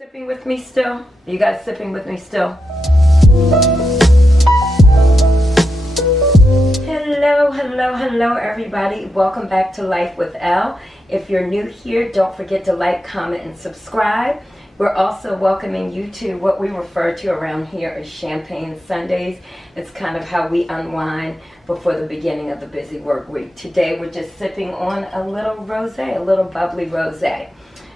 Sipping with me still? You guys sipping with me still? Hello everybody. Welcome back to Life with Elle. If you're new here, don't forget to like, comment, and subscribe. We're also welcoming you to what we refer to around here as Champagne Sundays. It's kind of how we unwind before the beginning of the busy work week. Today we're just sipping on a little rosé, a little bubbly rosé.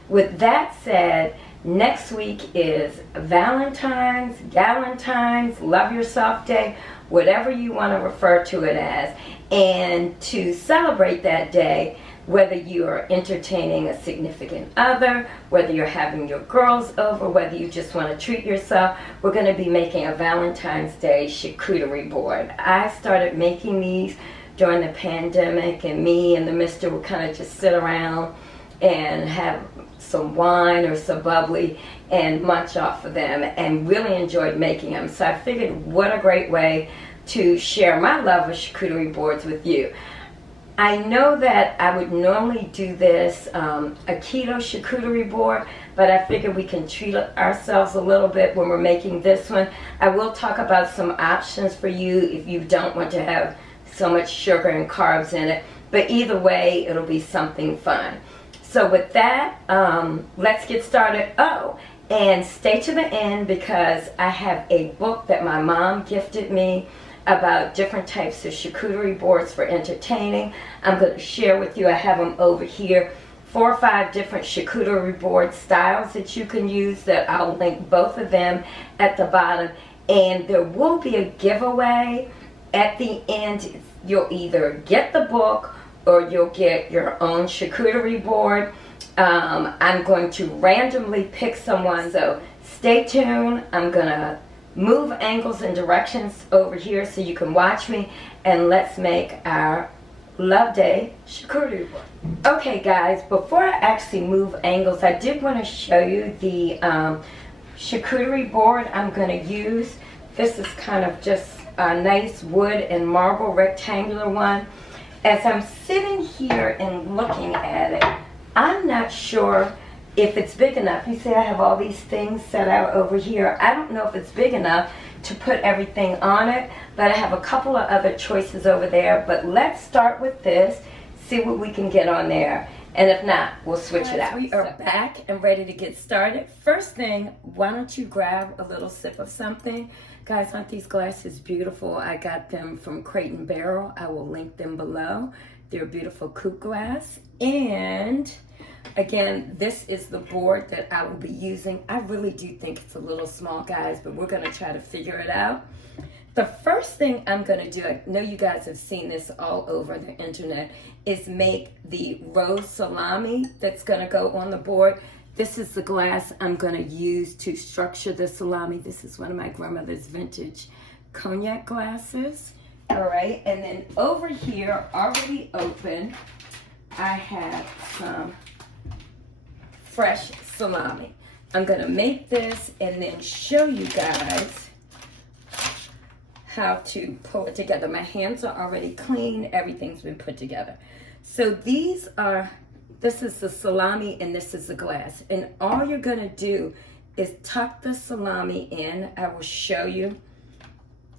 With that said, next week is Valentine's, Galentine's, Love Yourself Day, whatever you want to refer to it as. And to celebrate that day, whether you are entertaining a significant other, whether you're having your girls over, whether you just want to treat yourself, we're going to be making a Valentine's Day charcuterie board. I started making these during the pandemic, and me and the mister would kind of just sit around and have some wine or some bubbly and munch off of them, and really enjoyed making them. So I figured, what a great way to share my love of charcuterie boards with you. I know that I would normally do this, a keto charcuterie board, but I figured we can treat ourselves a little bit when we're making this one. I will talk about some options for you if you don't want to have so much sugar and carbs in it, but either way, it'll be something fun. So with that, let's get started. Oh, and stay to the end because I have a book that my mom gifted me about different types of charcuterie boards for entertaining. I'm going to share with you, I have them over here, 4 or 5 different charcuterie board styles that you can use, that I'll link both of them at the bottom. And there will be a giveaway at the end. You'll either get the book or you'll get your own charcuterie board. I'm going to randomly pick someone, so stay tuned. I'm going to move angles and directions over here so you can watch me, and let's make our Love Day charcuterie board. Okay guys, before I actually move angles, I did want to show you the charcuterie board I'm going to use. This is kind of just a nice wood and marble rectangular one. As I'm sitting here and looking at it, I'm not sure if it's big enough. You see I have all these things set out over here. I don't know if it's big enough to put everything on it, but I have a couple of other choices over there. But let's start with this, see what we can get on there. And if not, we'll switch it out. We are back and ready to get started. First thing, why don't you grab a little sip of something? Guys, aren't these glasses beautiful? I got them from Crate & Barrel. I will link them below. They're a beautiful coupe glass. And again, this is the board that I will be using. I really do think it's a little small, guys, but we're going to try to figure it out. The first thing I'm going to do, I know you guys have seen this all over the internet, is make the rose salami that's going to go on the board. This is the glass I'm going to use to structure the salami. This is one of my grandmother's vintage cognac glasses. All right, and then over here, already open, I have some fresh salami. I'm going to make this and then show you guys how to pull it together. My hands are already clean. Everything's been put together. So this is the salami and this is the glass. And all you're going to do is tuck the salami in. I will show you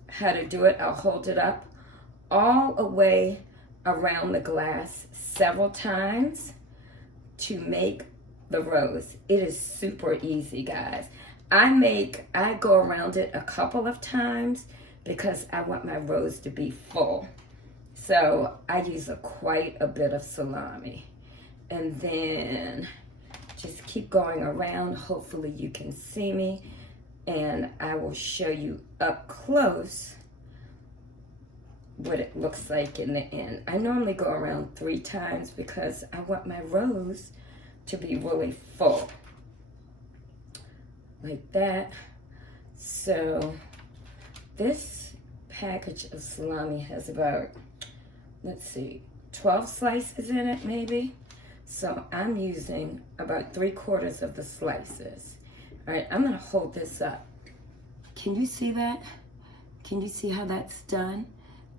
how to do it. I'll hold it up all the way around the glass several times to make the rose. It is super easy, guys. I go around it a couple of times because I want my rose to be full. So I use quite a bit of salami. And then just keep going around. Hopefully you can see me. And I will show you up close what it looks like in the end. I normally go around 3 times because I want my rose to be really full. Like that. So this package of salami has about, let's see, 12 slices in it maybe. So I'm using about 3/4 of the slices. All right, I'm gonna hold this up. Can you see that? Can you see how that's done?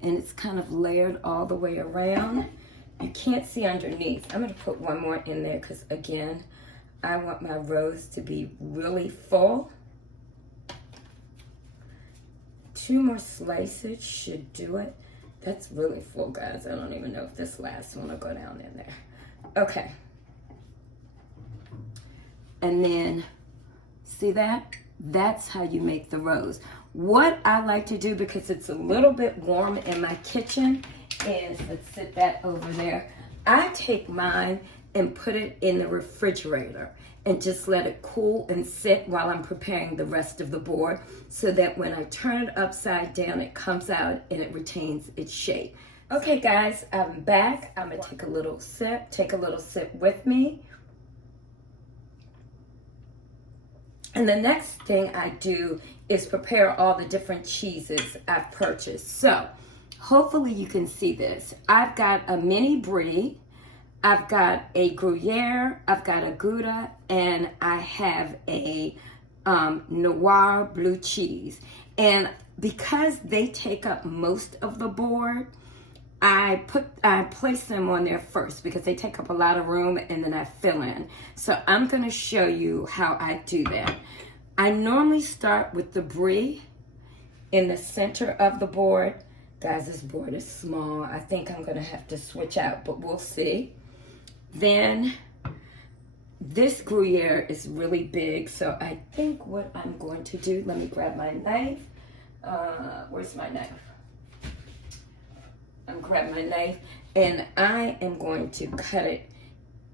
And it's kind of layered all the way around. You can't see underneath. I'm gonna put one more in there because again, I want my rose to be really full. 2 more slices should do it. That's really full, guys. I don't even know if this last one will go down in there. Okay. And then, see that? That's how you make the rose. What I like to do, because it's a little bit warm in my kitchen, is, let's sit that over there. I take mine and put it in the refrigerator and just let it cool and sit while I'm preparing the rest of the board, so that when I turn it upside down, it comes out and it retains its shape. Okay, guys, I'm back. I'm gonna take a little sip. Take a little sip with me. And the next thing I do is prepare all the different cheeses I've purchased. So hopefully you can see this. I've got a mini brie, I've got a Gruyere, I've got a Gouda, and I have a Noir blue cheese. And because they take up most of the board, I place them on there first because they take up a lot of room, and then I fill in. So I'm going to show you how I do that. I normally start with the brie in the center of the board. Guys, this board is small. I think I'm going to have to switch out, but we'll see. Then this Gruyere is really big, so I think what I'm going to do, let me grab my knife. Where's my knife? I'm grabbing my knife, and I am going to cut it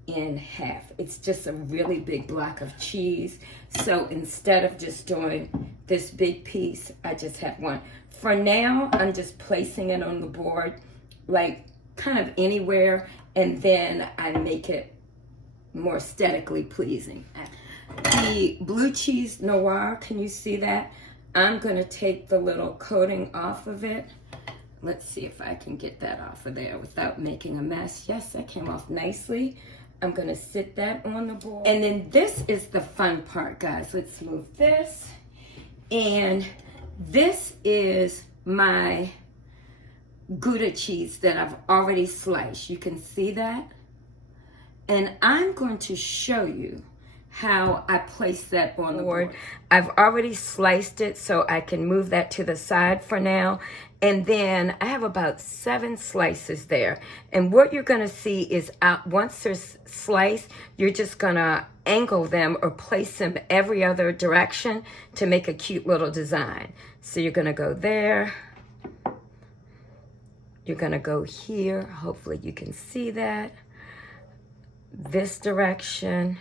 in half. It's just a really big block of cheese. So instead of just doing this big piece, I just have one. For now, I'm just placing it on the board, like kind of anywhere, and then I make it more aesthetically pleasing. The blue cheese noir, can you see that? I'm gonna take the little coating off of it. Let's see if I can get that off of there without making a mess. Yes, that came off nicely. I'm gonna sit that on the board. And then this is the fun part, guys. Let's move this. And this is my Gouda cheese that I've already sliced. You can see that. And I'm going to show you how I place that on the board. I've already sliced it, so I can move that to the side for now. And then I have about 7 slices there. And what you're gonna see is once they're sliced, you're just gonna angle them or place them every other direction to make a cute little design. So you're gonna go there. You're gonna go here. Hopefully you can see that. This direction.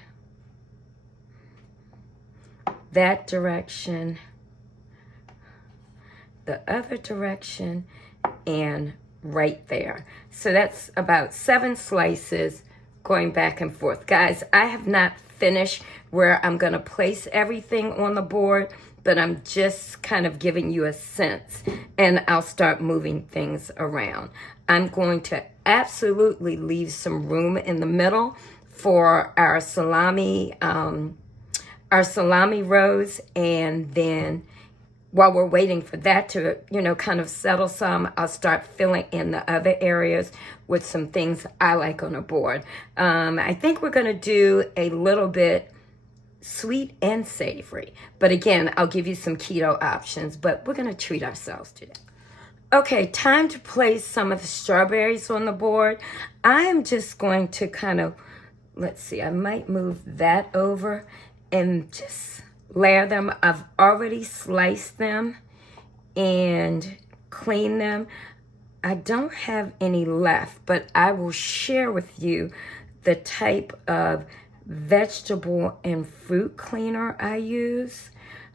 That direction, the other direction, and right there. So that's about 7 slices going back and forth. Guys, I have not finished where I'm gonna place everything on the board, but I'm just kind of giving you a sense, and I'll start moving things around. I'm going to absolutely leave some room in the middle for our salami rose, and then while we're waiting for that to, kind of settle some, I'll start filling in the other areas with some things I like on the board. I think we're gonna do a little bit sweet and savory, but again, I'll give you some keto options, but we're gonna treat ourselves today. Okay, time to place some of the strawberries on the board. I am just going to kind of, let's see, I might move that over and just layer them. I've already sliced them and cleaned them. I don't have any left, but I will share with you the type of vegetable and fruit cleaner I use.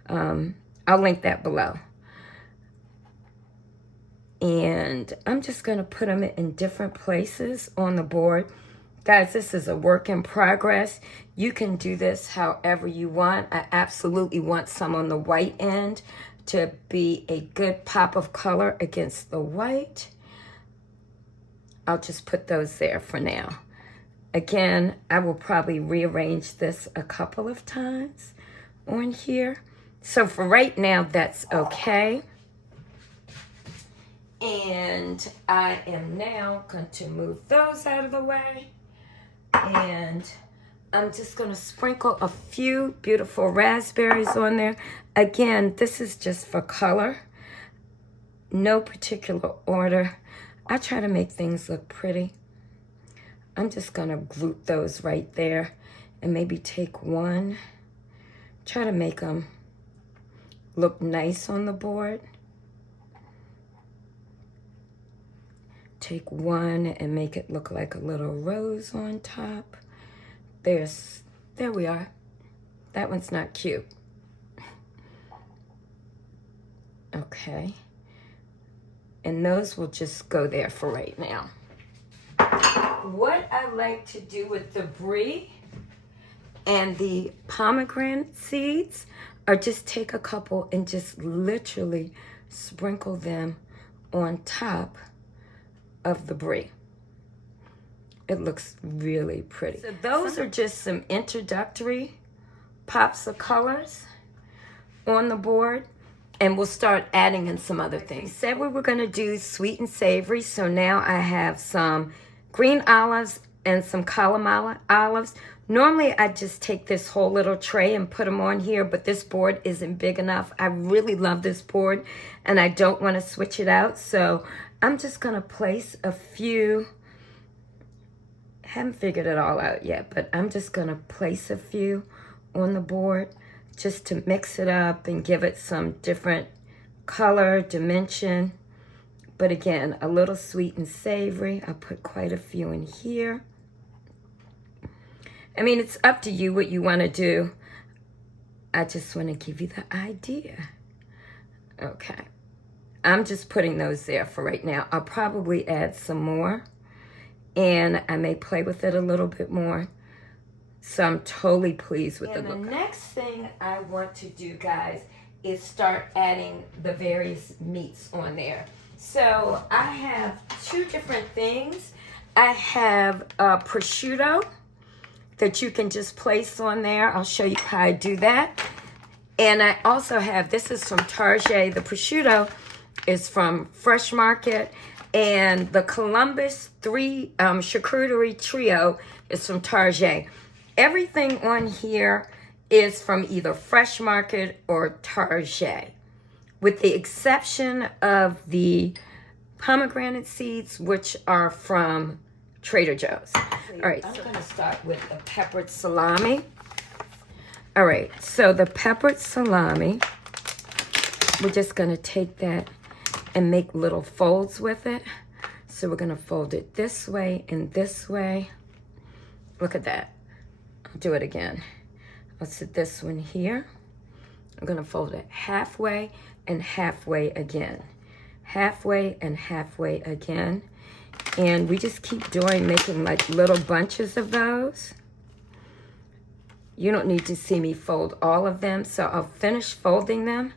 I'll link that below. And I'm just gonna put them in different places on the board. Guys, this is a work in progress. You can do this however you want. I absolutely want some on the white end to be a good pop of color against the white. I'll just put those there for now. Again, I will probably rearrange this a couple of times on here. So for right now, that's okay. And I am now going to move those out of the way. And I'm just going to sprinkle a few beautiful raspberries on there. Again, this is just for color. No particular order. I try to make things look pretty. I'm just going to group those right there and maybe take one. Try to make them look nice on the board. Take one and make it look like a little rose on top. There we are. That one's not cute. Okay. And those will just go there for right now. What I like to do with the brie and the pomegranate seeds are just take a couple and just literally sprinkle them on top of the brie. It looks really pretty. So those are just some introductory pops of colors on the board, and we'll start adding in some other things. We said we were gonna do sweet and savory, so now I have some green olives and some column olives. Normally I just take this whole little tray and put them on here, but this board isn't big enough. I really love this board and I don't wanna switch it out, so I'm just gonna place a few. Haven't figured it all out yet, but I'm just gonna place a few on the board just to mix it up and give it some different color, dimension. But again, a little sweet and savory. I'll put quite a few in here. I mean, it's up to you what you wanna do. I just wanna give you the idea. Okay, I'm just putting those there for right now. I'll probably add some more, and I may play with it a little bit more. So I'm totally pleased with the look. The next thing I want to do, guys, is start adding the various meats on there. So I have two different things. I have prosciutto that you can just place on there. I'll show you how I do that. And I also have, this is from Target. The prosciutto is from Fresh Market. And the Columbus charcuterie trio is from Target. Everything on here is from either Fresh Market or Target, with the exception of the pomegranate seeds, which are from Trader Joe's. All right, I'm going to start with the peppered salami. All right, so the peppered salami, we're just going to take that and make little folds with it. So we're gonna fold it this way and this way. Look at that. I'll do it again. I'll sit this one here. I'm gonna fold it halfway and halfway again. Halfway and halfway again. And we just keep doing, making like little bunches of those. You don't need to see me fold all of them, so I'll finish folding them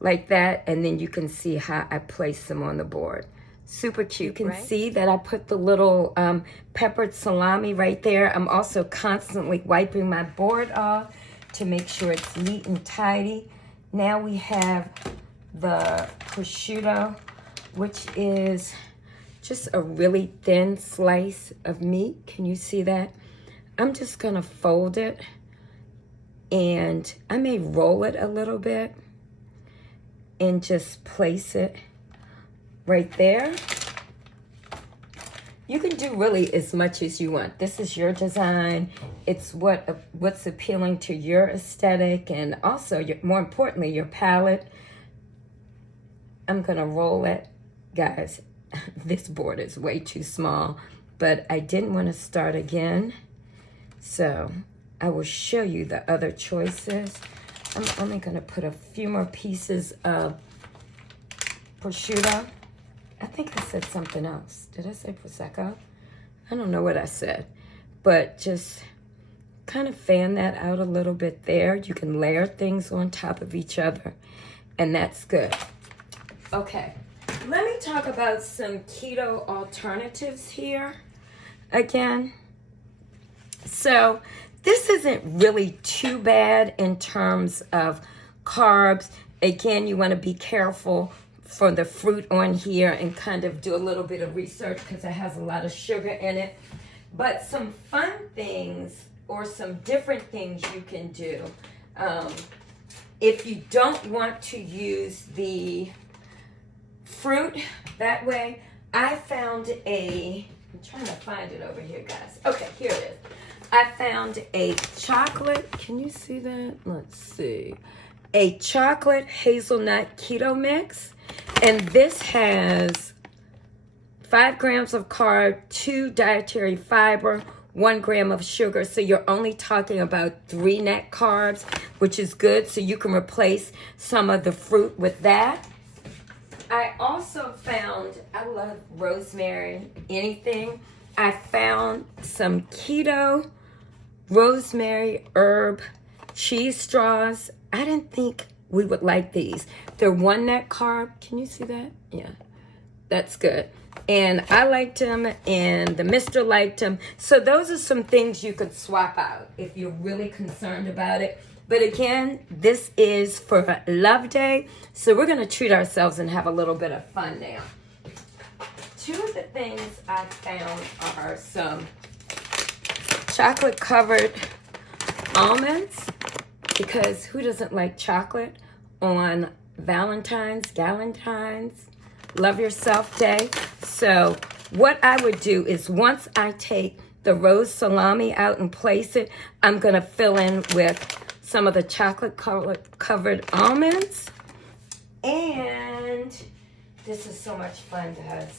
like that, and then you can see how I place them on the board. Super cute, you can right? See that I put the little peppered salami right there. I'm also constantly wiping my board off to make sure it's neat and tidy. Now we have the prosciutto, which is just a really thin slice of meat. Can you see that? I'm just gonna fold it, and I may roll it a little bit and just place it right there. You can do really as much as you want. This is your design. It's what's appealing to your aesthetic and also, more importantly, your palate. I'm gonna roll it. Guys, this board is way too small, but I didn't want to start again. So I will show you the other choices. I'm only going to put a few more pieces of prosciutto. I think I said something else. Did I say Prosecco? I don't know what I said. But just kind of fan that out a little bit there. You can layer things on top of each other, and that's good. Okay, let me talk about some keto alternatives here again. So this isn't really too bad in terms of carbs. Again, you want to be careful for the fruit on here and kind of do a little bit of research because it has a lot of sugar in it. But some fun things or some different things you can do. If you don't want to use the fruit that way, I found I'm trying to find it over here, guys. Okay, here it is. I found a chocolate, can you see that? Let's see. A chocolate hazelnut keto mix. And this has 5 grams of carb, 2 dietary fiber, 1 gram of sugar. So you're only talking about 3 net carbs, which is good. So you can replace some of the fruit with that. I also found, I love rosemary, anything. I found some keto rosemary herb cheese straws. I didn't think we would like these. They're 1 net carb. Can you see that? Yeah, that's good. And I liked them, and the Mr. liked them. So those are some things you could swap out if you're really concerned about it. But again, this is for Love Day, so we're going to treat ourselves and have a little bit of fun now. 2 of the things I found are some chocolate-covered almonds, because who doesn't like chocolate on Valentine's, Love Yourself Day? So what I would do is once I take the rose salami out and place it, I'm going to fill in with some of the chocolate covered almonds. And this is so much fun, guys.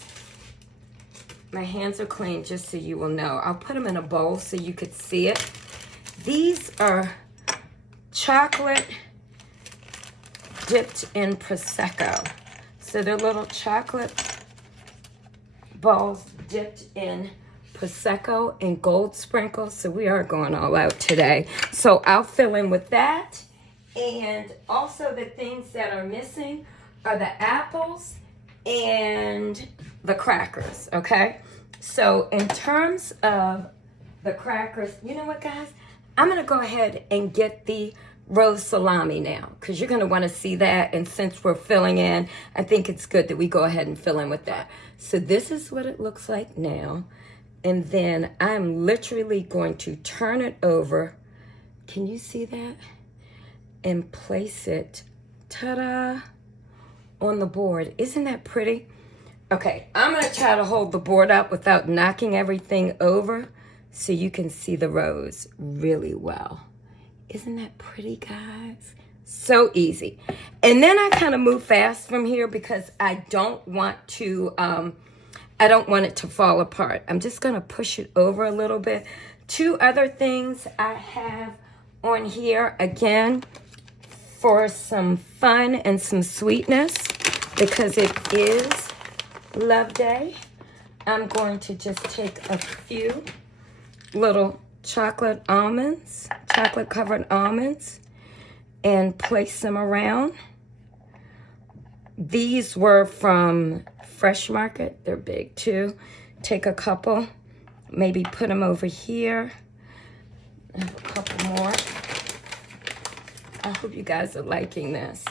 My hands are clean, just so you will know. I'll put them in a bowl so you could see it. These are chocolate dipped in Prosecco. So they're little chocolate balls dipped in Prosecco and gold sprinkles. So we are going all out today. So I'll fill in with that. And also the things that are missing are the apples and the crackers, okay? So in terms of the crackers, you know what, guys? I'm going to go ahead and get the rose salami now, because you're going to want to see that. And since we're filling in, I think it's good that we go ahead and fill in with that. So this is what it looks like now. And then I'm literally going to turn it over. Can you see that? And place it, ta-da, on the board. Isn't that pretty? Okay, I'm going to try to hold the board up without knocking everything over so you can see the rose really well. Isn't that pretty, guys? So easy. And then I kind of move fast from here because I don't want it to fall apart. I'm just going to push it over a little bit. 2 other things I have on here, again, for some fun and some sweetness, because it is Love Day. I'm going to just take a few little chocolate covered almonds, and place them around. These were from Fresh Market. They're big too. Take a couple, maybe put them over here. I have a couple more. I hope you guys are liking this.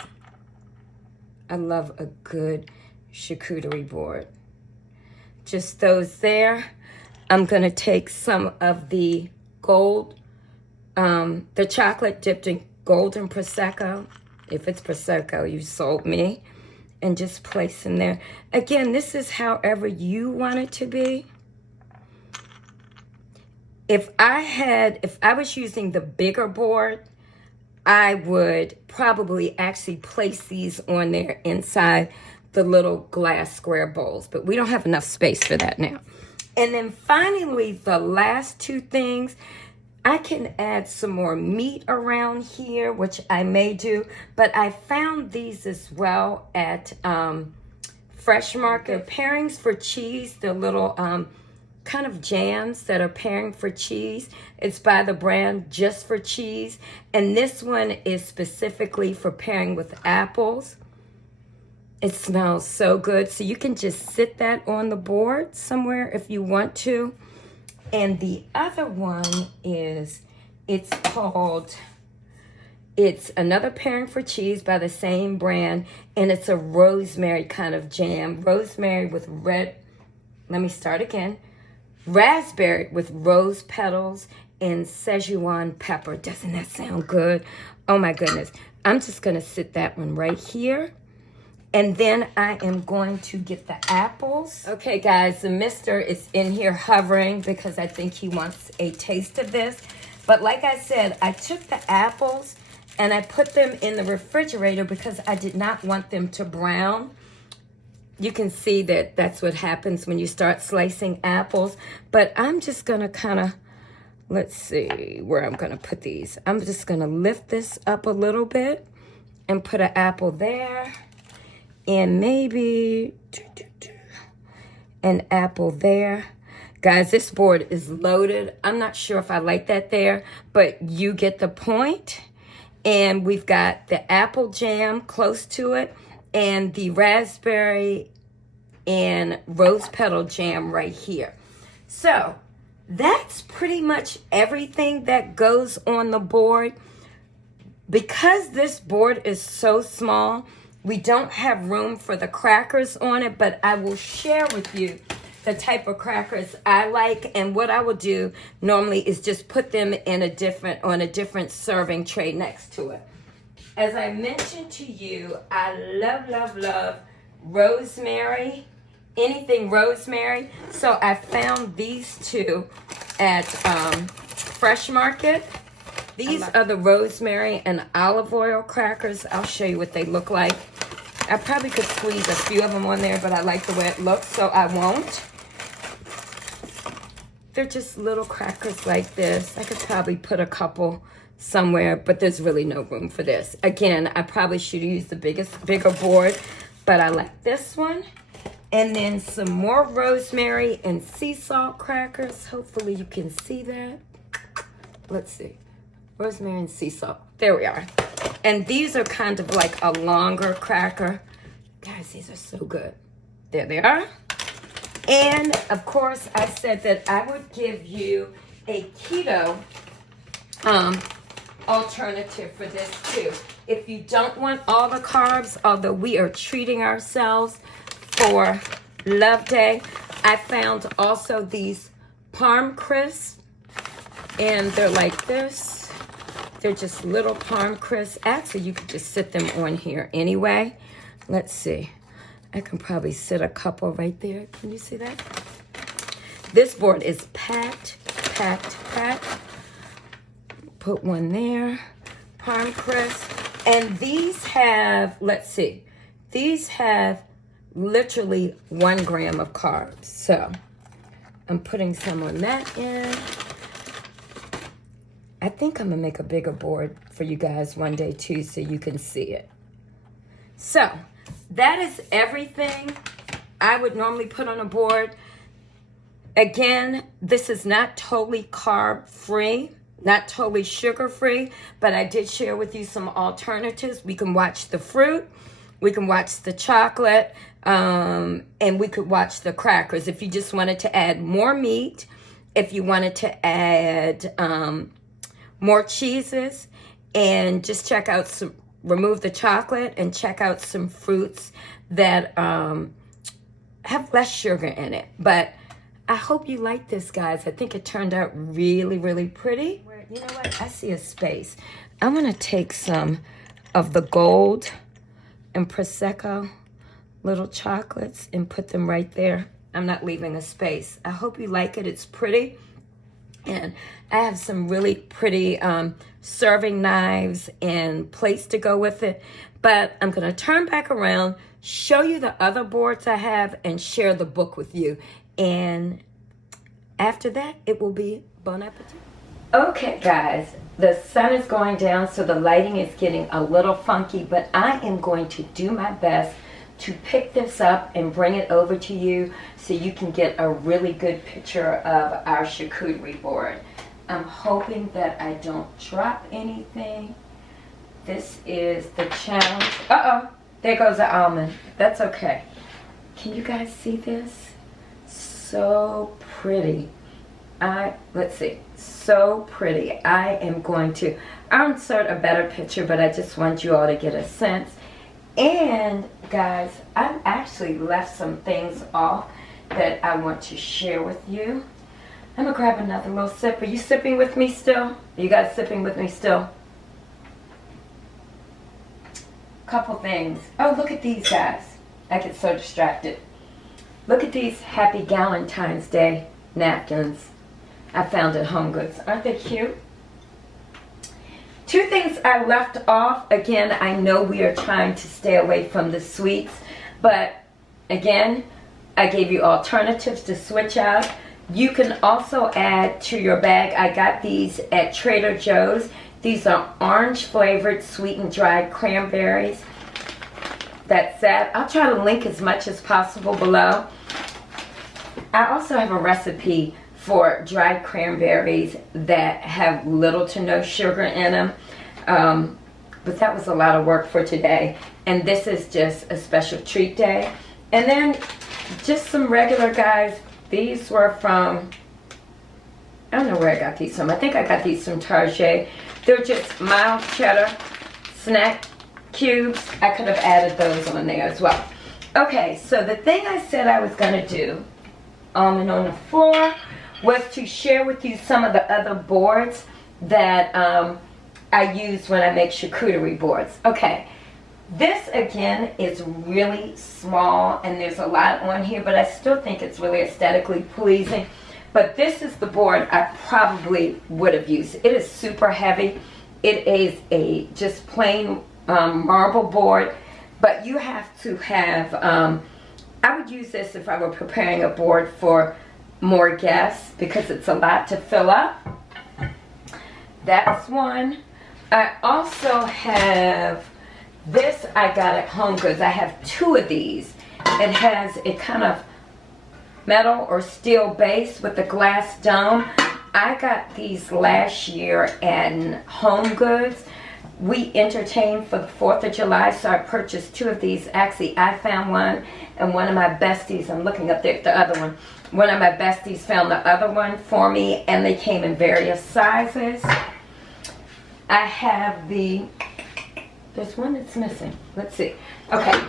I love a good charcuterie board. Just those there. I'm going to take some of the gold, the chocolate dipped in golden Prosecco. If it's Prosecco, you sold me. And just place them there. Again, this is however you want it to be. If I was using the bigger board, I would probably actually place these on there inside the little glass square bowls. But we don't have enough space for that now. And then finally, the last 2 things, I can add some more meat around here, which I may do. But I found these as well at Fresh Market. Pairings for cheese, the little kind of jams that are pairing for cheese. It's by the brand Just for Cheese. And this one is specifically for pairing with apples. It smells so good. So you can just sit that on the board somewhere if you want to. And the other one is, it's another pairing for cheese by the same brand. And it's a rosemary kind of jam. Rosemary with raspberry with rose petals and Szechuan pepper. Doesn't that sound good? Oh my goodness. I'm just going to sit that one right here. And then I am going to get the apples. Okay, guys, the mister is in here hovering because I think he wants a taste of this. But like I said, I took the apples and I put them in the refrigerator because I did not want them to brown. You can see that that's what happens when you start slicing apples. But I'm just going to kind of, let's see where I'm going to put these. I'm just going to lift this up a little bit and put an apple there. And maybe an apple there. Guys, this board is loaded. I'm not sure if I like that there, but you get the point. And we've got the apple jam close to it and the raspberry and rose petal jam right here. So that's pretty much everything that goes on the board. Because this board is so small, we don't have room for the crackers on it, but I will share with you the type of crackers I like. And what I will do normally is just put them in on a different serving tray next to it. As I mentioned to you, I love rosemary, anything rosemary. So I found these two at Fresh Market. These are the rosemary and olive oil crackers. I'll show you what they look like. I probably could squeeze a few of them on there, but I like the way it looks, so I won't. They're just little crackers like this. I could probably put a couple somewhere, but there's really no room for this. Again, I probably should use the bigger board, but I like this one. And then some more rosemary and sea salt crackers. Hopefully you can see that. Let's see. Rosemary and sea salt. There we are. And these are kind of like a longer cracker. Guys, these are so good. There they are. And of course, I said that I would give you a keto alternative for this too. If you don't want all the carbs, although we are treating ourselves for Love Day, I found also these Parm Crisps, and they're like this. They're just little Parm Crisps. Actually, you could just sit them on here anyway. Let's see. I can probably sit a couple right there. Can you see that? This board is packed. Put one there. Parm Crisps. And these have, let's see. These have literally 1 gram of carbs. So I'm putting some on that end. I think I'm going to make a bigger board for you guys one day too so you can see it. So that is everything I would normally put on a board. Again, this is not totally carb free, not totally sugar free, but I did share with you some alternatives. We can watch the fruit, we can watch the chocolate, and we could watch the crackers. If you just wanted to add more meat, if you wanted to add more cheeses, and just check out some, remove the chocolate and check out some fruits that have less sugar in it. But I hope you like this, guys. I think it turned out really pretty. You know what? I see a space. I'm going to take some of the gold and Prosecco little chocolates and put them right there. I'm not leaving a space. I hope you like it. It's pretty. And I have some really pretty serving knives and plates to go with it. But I'm going to turn back around, show you the other boards I have, and share the book with you. And after that, it will be bon appetit. Okay, guys, the sun is going down, so the lighting is getting a little funky, but I am going to do my best to pick this up and bring it over to you so you can get a really good picture of our charcuterie board. I'm hoping that I don't drop anything. This is the challenge. Uh-oh, there goes the almond. That's okay. Can you guys see this? So pretty. Let's see, so pretty. I am going to, I'll insert a better picture, but I just want you all to get a sense. And guys, I've actually left some things off that I want to share with you. I'm gonna grab another little sip. Are you sipping with me still? Are you guys sipping with me still? Couple things. Oh, look at these guys. I get so distracted. Look at these Happy Valentine's Day napkins I found at Home Goods. Aren't they cute? Two things I left off. Again, I know we are trying to stay away from the sweets, but again, I gave you alternatives to switch out. You can also add to your bag. I got these at Trader Joe's. These are orange flavored sweetened dried cranberries. That's that. I'll try to link as much as possible below. I also have a recipe for dried cranberries that have little to no sugar in them. But that was a lot of work for today. And this is just a special treat day. And then just some regular guys. These were from, I don't know where I got these from. I think I got these from Target. They're just mild cheddar snack cubes. I could have added those on there as well. Okay, so the thing I said I was going to do, almond on the floor, was to share with you some of the other boards that I use when I make charcuterie boards. Okay, this again is really small and there's a lot on here, but I still think it's really aesthetically pleasing. But this is the board I probably would have used. It is super heavy. It is a just plain marble board, but you have to have, I would use this if I were preparing a board for more guests because it's a lot to fill up. That's one. I also have this I got at Home Goods. I have two of these. It has a kind of metal or steel base with a glass dome. I got these last year at Home Goods. We entertained for the 4th of July, so I purchased two of these. Actually, I found one, and one of my besties, I'm looking up there at the other one, one of my besties found the other one for me, and they came in various sizes. I have there's one that's missing. Let's see. Okay,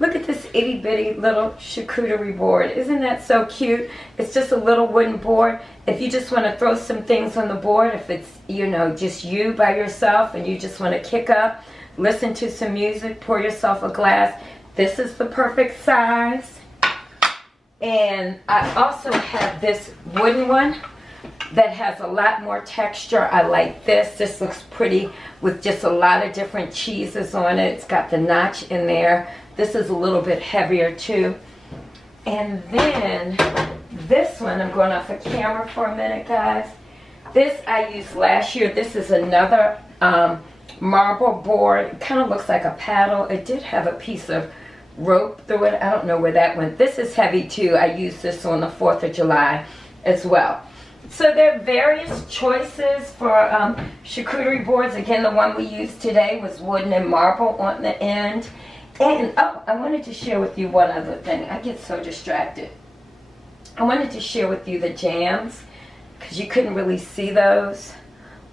look at this itty bitty little charcuterie board. Isn't that so cute? It's just a little wooden board. If you just want to throw some things on the board, if it's, you know, just you by yourself and you just want to kick up, listen to some music, pour yourself a glass, this is the perfect size. And I also have this wooden one that has a lot more texture. I like this. This looks pretty with just a lot of different cheeses on it. It's got the notch in there. This is a little bit heavier too. And then this one, I'm going off the camera for a minute, guys. This I used last year. This is another marble board. It kind of looks like a paddle. It did have a piece of rope through it. I don't know where that went. This is heavy too. I used this on the 4th of July as well. So there are various choices for charcuterie boards. Again, the one we used today was wooden and marble on the end. And, oh, I wanted to share with you one other thing. I get so distracted. I wanted to share with you the jams, because you couldn't really see those.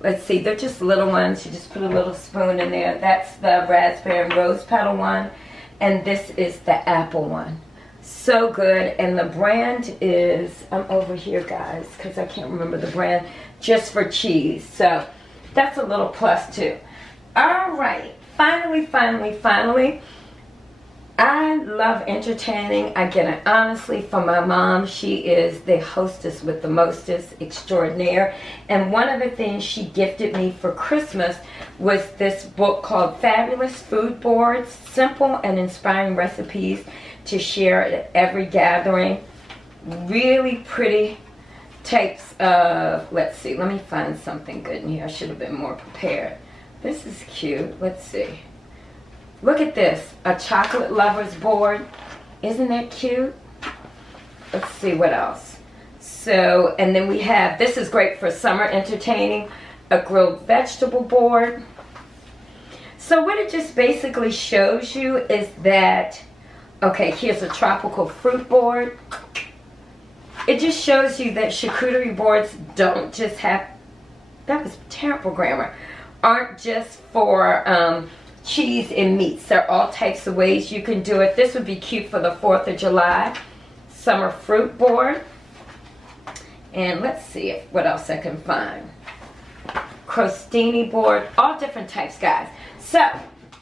Let's see, they're just little ones. You just put a little spoon in there. That's the raspberry and rose petal one. And this is the apple one. So good. And the brand is, I'm over here, guys, because I can't remember the brand, Just for Cheese. So that's a little plus too. All right. Finally. I love entertaining. I get it honestly from my mom. She is the hostess with the mostest extraordinaire. And one of the things she gifted me for Christmas was this book called Fabulous Food Boards, Simple and Inspiring Recipes to Share at Every Gathering. Really pretty types of, let's see, let me find something good in here. I should have been more prepared. This is cute. Let's see. Look at this, a chocolate lover's board. Isn't that cute? Let's see what else. So, and then we have, this is great for summer entertaining, a grilled vegetable board. So what it just basically shows you is that, okay, here's a tropical fruit board. It just shows you that charcuterie boards don't just have, that was terrible grammar, aren't just for cheese and meats. There are all types of ways you can do it. This would be cute for the 4th of July. Summer fruit board. And let's see what else I can find. Crostini board, all different types, guys. So,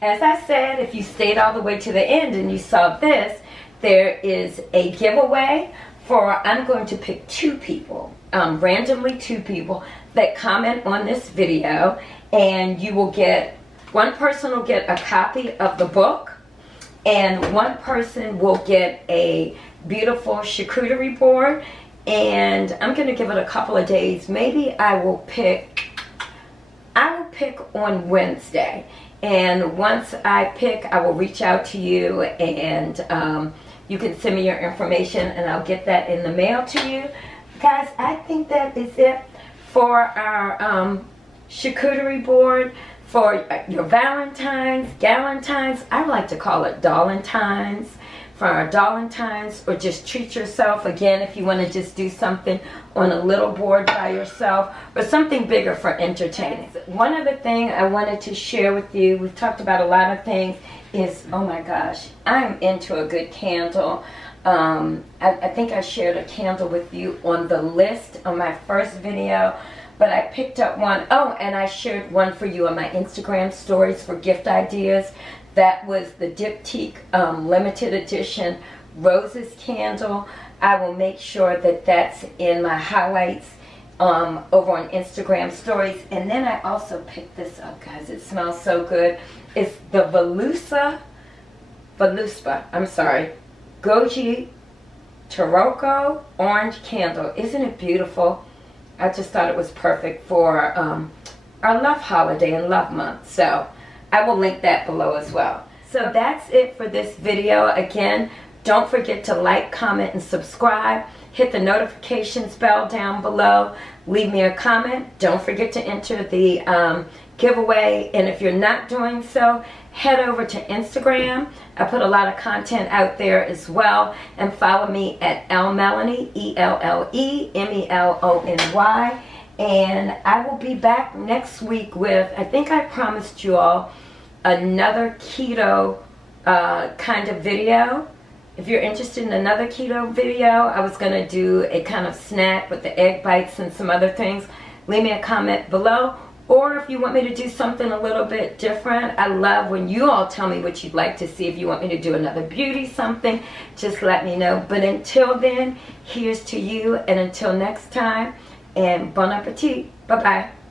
as I said, if you stayed all the way to the end and you saw this, there is a giveaway for, I'm going to pick 2 people, randomly 2 people that comment on this video, and you will get, one person will get a copy of the book, and one person will get a beautiful charcuterie board. And I'm going to give it a couple of days. Maybe I will pick on Wednesday. And once I pick, I will reach out to you, and you can send me your information, and I'll get that in the mail to you. Guys, I think that is it for our charcuterie board for your Valentine's, Galentine's. I like to call it Dolentine's. For our Dolentine's, or just treat yourself. Again, if you want to just do something on a little board by yourself, or something bigger for entertaining. One other thing I wanted to share with you, we've talked about a lot of things, is, oh my gosh, I'm into a good candle. I think I shared a candle with you on the list on my first video, but I picked up one. Oh, and I shared one for you on my Instagram stories for gift ideas. That was the Diptyque limited edition roses candle. I will make sure that that's in my highlights over on Instagram stories. And then I also picked this up, guys. It smells so good. It's the VOLUSPA, I'm sorry, Goji Taroko orange candle. Isn't it beautiful? I just thought it was perfect for our love holiday and love month. So I will link that below as well. So that's it for this video. Again, don't forget to like, comment, and subscribe. Hit the notifications bell down below. Leave me a comment. Don't forget to enter the giveaway. And if you're not doing so, head over to Instagram. I put a lot of content out there as well. And follow me at Elle Melony, ELLEMELONY. And I will be back next week with, I think I promised you all, another keto kind of video. If you're interested in another keto video, I was going to do a kind of snack with the egg bites and some other things. Leave me a comment below. Or if you want me to do something a little bit different, I love when you all tell me what you'd like to see. If you want me to do another beauty something, just let me know. But until then, here's to you. And until next time, and bon appetit. Bye-bye.